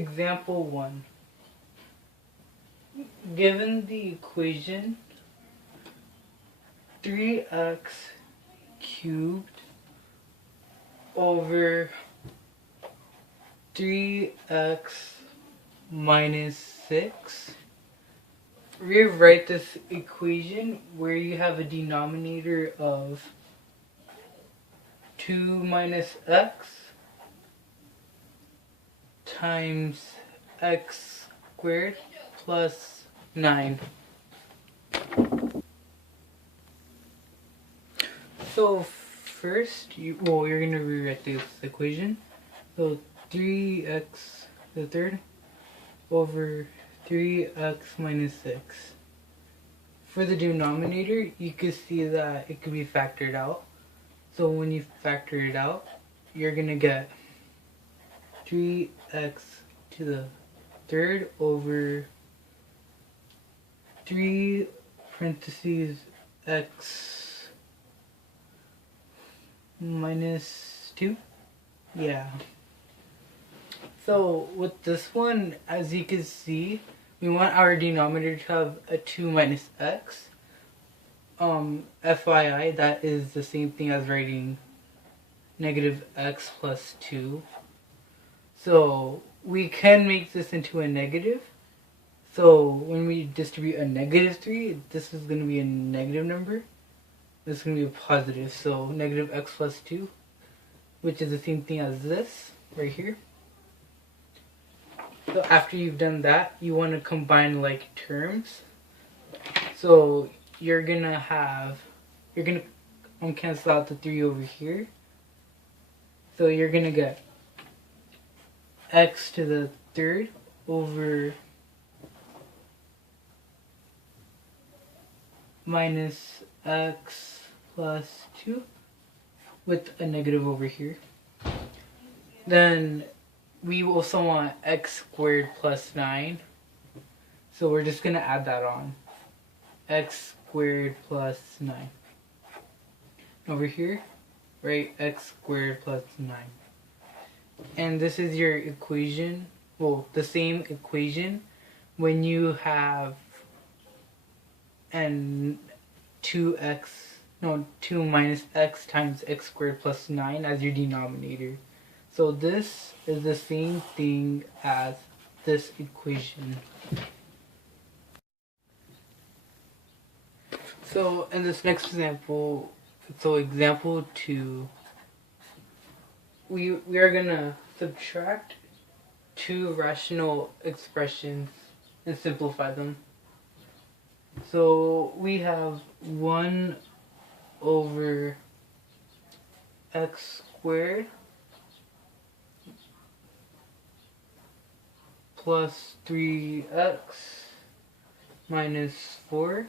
example 1. Given the equation 3x cubed over 3x minus 6, rewrite this equation where you have a denominator of 2 minus x times x squared plus 9. So first, you're going to rewrite this equation. So 3x to the third over 3x minus 6. For the denominator, you can see that it can be factored out. So when you factor it out, you're going to get 3x to the third over 3 parentheses x minus 2. Yeah. So with this one, as you can see, we want our denominator to have a 2 minus x. FYI, that is the same thing as writing negative x plus 2. So we can make this into a negative. So when we distribute a negative 3, this is going to be a negative number. This is going to be a positive. So negative x plus 2, which is the same thing as this right here. So after you've done that, you want to combine like terms. So you're going to cancel out the 3 over here. So you're going to get x to the third over minus x plus 2 with a negative over here. Then we also want x squared plus 9. So we're just going to add that on. X squared plus 9. Over here, write x squared plus 9. And this is your equation. Well, the same equation when you have an 2 minus x times x squared plus 9 as your denominator. So this is the same thing as this equation. So in this next example, so example 2, we are gonna subtract 2 rational expressions and simplify them. So we have 1 over x squared plus 3x minus 4.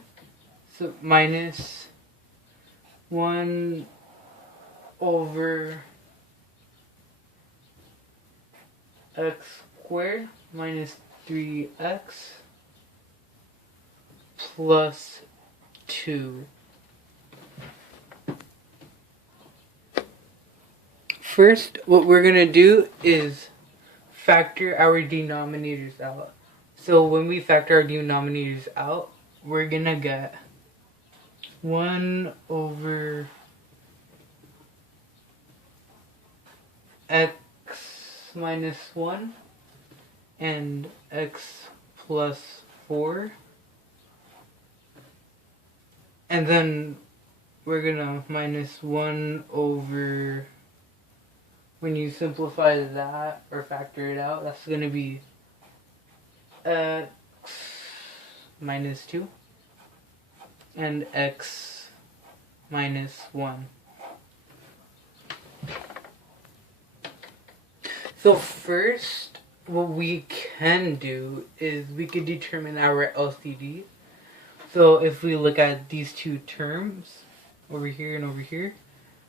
So minus 1 over x squared minus 3x plus 2. First, what we're going to do is factor our denominators out. So when we factor our denominators out, we're going to get 1 over x minus 1 and x plus 4. And then we're gonna minus 1 over, when you simplify that or factor it out, that's gonna be x minus 2 and x minus 1. So first, what we can do is we could determine our LCD. So if we look at these two terms, over here and over here,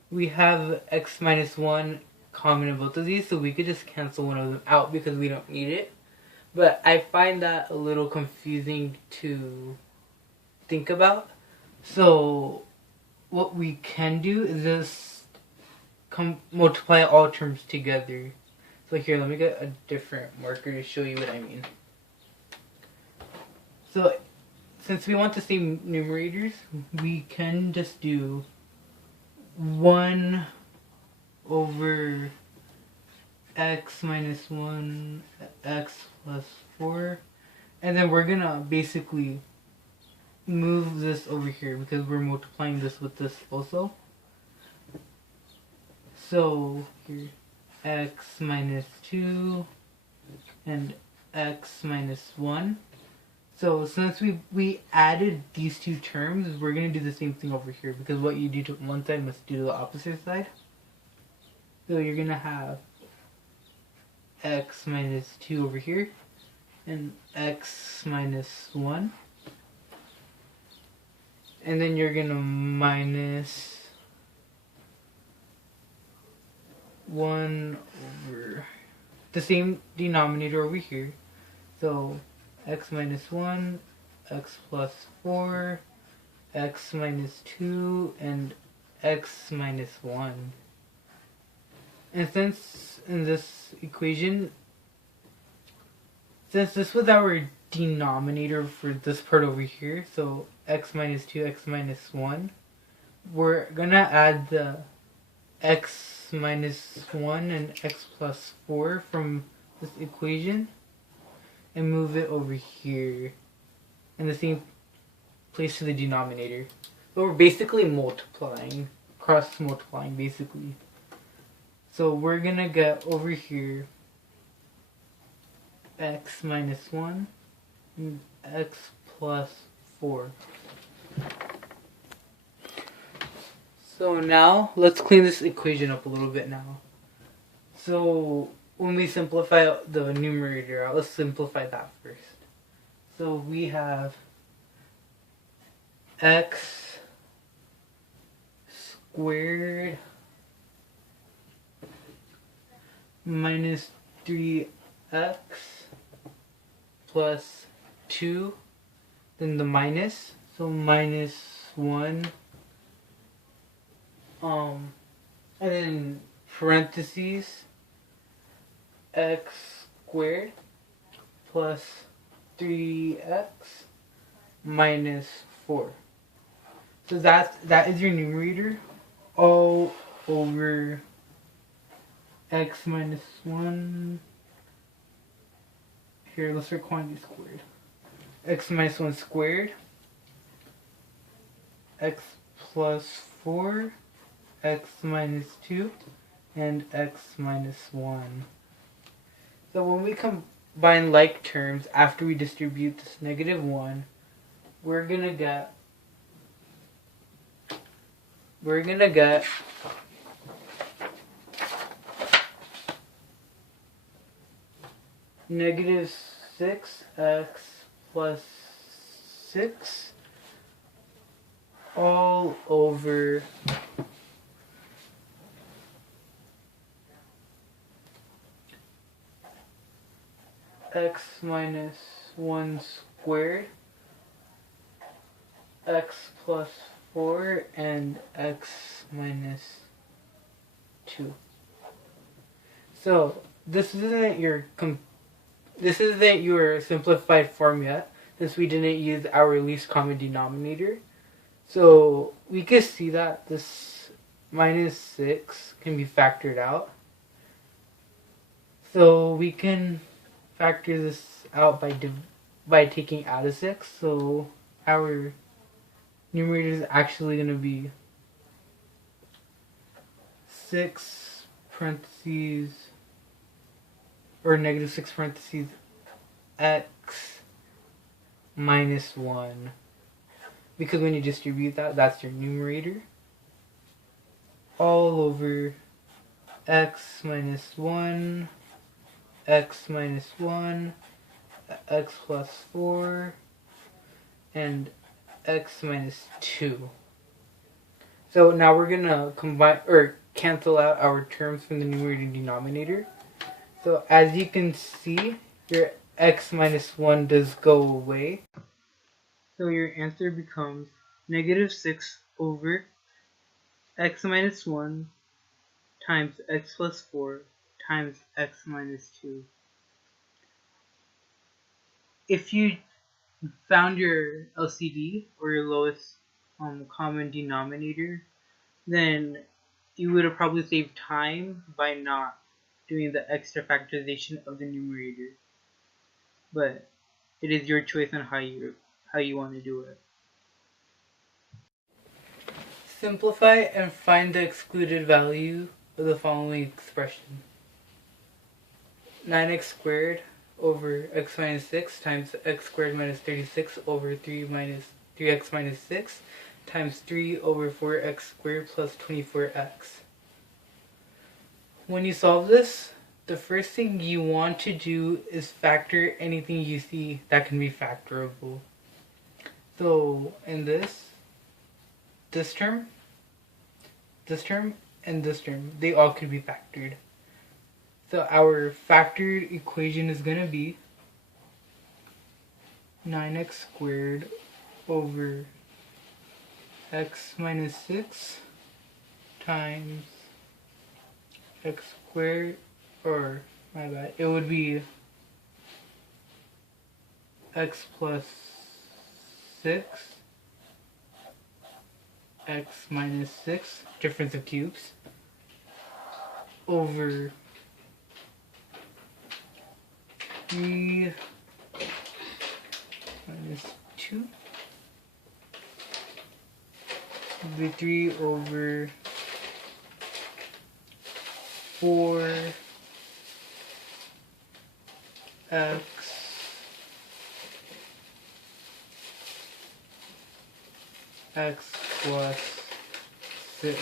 we have x minus 1 common in both of these, so we could just cancel one of them out because we don't need it. But I find that a little confusing to think about. So what we can do is just multiply all terms together. So here, let me get a different marker to show you what I mean. So since we want the same numerators, we can just do 1 over x minus 1 x plus 4, and then we're gonna basically move this over here because we're multiplying this with this also. So here, x minus 2 and x minus 1. So since we added these two terms, we're going to do the same thing over here, because what you do to one side must do to the opposite side. So you're going to have x minus 2 over here and x minus 1. And then you're going to minus 1 over the same denominator over here. So x minus 1, x plus 4, x minus 2, and x minus 1. And since in this equation, since this was our denominator for this part over here, so x minus 2, x minus 1, we're gonna add the x minus 1 and x plus 4 from this equation and move it over here in the same place to the denominator. But we're basically multiplying, cross multiplying basically. So we're gonna get over here x minus 1 and x plus 4. So now let's clean this equation up a little bit now. So when we simplify the numerator out, let's simplify that first. So we have x squared minus 3x plus 2, then the minus, so minus 1, and then parentheses x squared plus 3x minus 4. So that is your numerator, all over x minus 1. Here, let's write quantity squared. X minus 1 squared, x plus 4, x minus 2, and x minus 1. So when we combine like terms after we distribute this -1, we're gonna get -6x plus 6 all over x minus 1 squared, x plus 4, and x minus 2. So this isn't your simplified form yet, since we didn't use our least common denominator. So we can see that this -6 can be factored out. So we can factor this out by taking out a 6. So our numerator is actually going to be 6 parentheses, or -6 parentheses x minus 1. Because when you distribute that, that's your numerator. All over x minus 1, x minus 1, x plus 4, and x minus 2. So now we're going to combine or cancel out our terms from the numerator and denominator. So as you can see, your x minus 1 does go away. So your answer becomes -6 over x minus 1 times x plus 4 times x minus 2. If you found your LCD, or your lowest common denominator, then you would have probably saved time by not doing the extra factorization of the numerator. But it is your choice on how you want to do it. Simplify and find the excluded value of the following expression. 9x squared over x minus 6 times x squared minus 36 over 3x minus 6 times 3 over 4x squared plus 24x. When you solve this, the first thing you want to do is factor anything you see that can be factorable. So in this term, and this term, they all could be factored. So our factored equation is going to be 9x squared over x minus 6 times x squared, or my bad, it would be x plus 6 x minus 6, difference of cubes, over 3 minus 2 would be 3 over 4 x plus 6.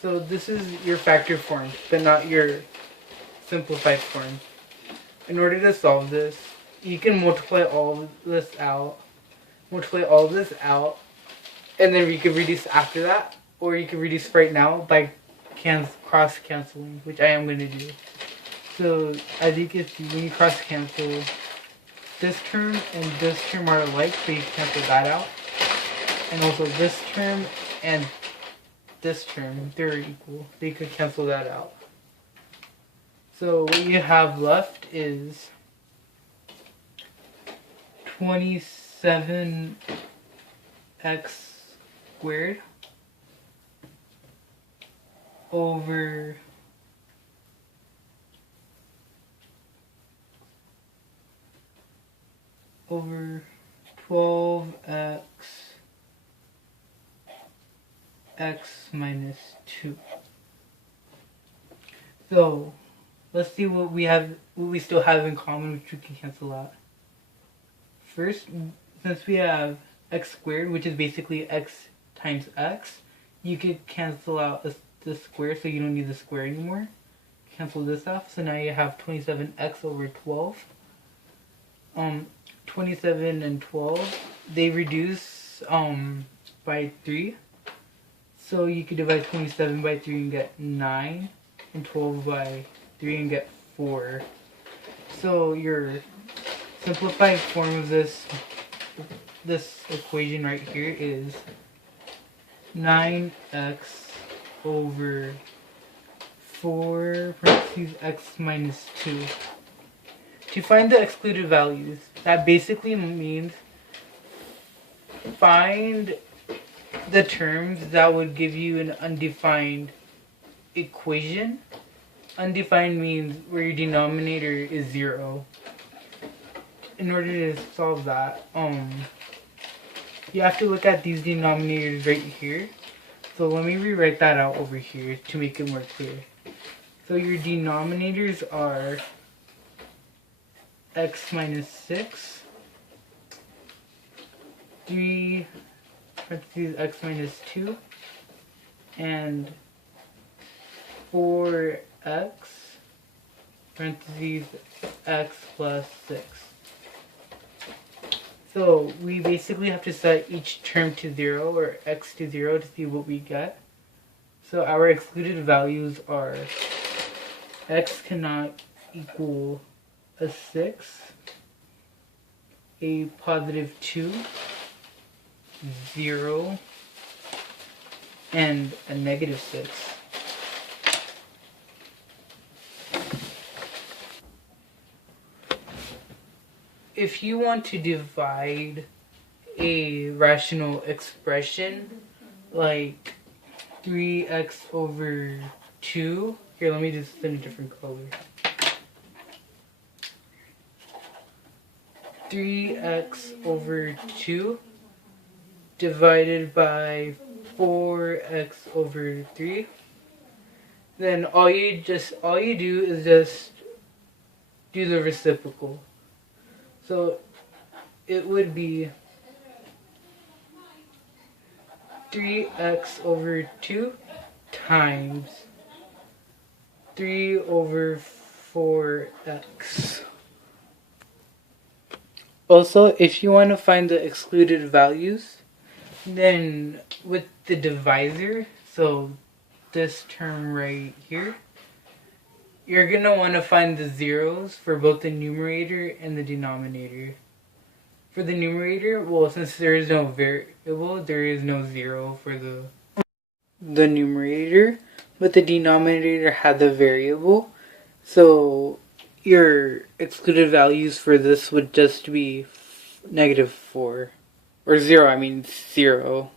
So this is your factored form, but not your simplified form. In order to solve this, you can multiply all of this out, and then we could reduce after that, or you can reduce right now by cross canceling, which I am going to do. So as you can see, when you cross cancel, this term and this term are alike, so you cancel that out. And also this term and this term, they're equal. They could cancel that out. So what you have left is 27x squared over 12x x minus 2. So let's see what we still have in common, which we can cancel out. First, since we have x squared, which is basically x times x, you could cancel out this square, so you don't need the square anymore. Cancel this off, so now you have 27x over 12. 27 and 12, they reduce by 3. So you could divide 27 by 3 and get 9, and 12 by 3 and get 4. So your simplified form of this equation right here is 9x over 4 parentheses x minus 2. To find the excluded values, that basically means find the terms that would give you an undefined equation. Undefined means where your denominator is 0. In order to solve that, you have to look at these denominators right here. So let me rewrite that out over here to make it more clear. So your denominators are x minus 6, 3 parentheses x minus 2, and 4x parentheses x plus 6. So we basically have to set each term to 0, or x to 0, to see what we get. So our excluded values are x cannot equal a 6, a positive 2, 0, and a negative 6. if you want to divide a rational expression like 3x over 2, here, let me just in a different color. 3x over 2 divided by 4x over 3. Then all you do is just do the reciprocal. So it would be 3x over 2 times 3 over 4x. Also, if you want to find the excluded values, then with the divisor, so this term right here, you're going to want to find the zeros for both the numerator and the denominator. For the numerator, well, since there is no variable, there is no zero for the numerator, but the denominator had the variable, so your excluded values for this would just be -4. Or 0, I mean 0.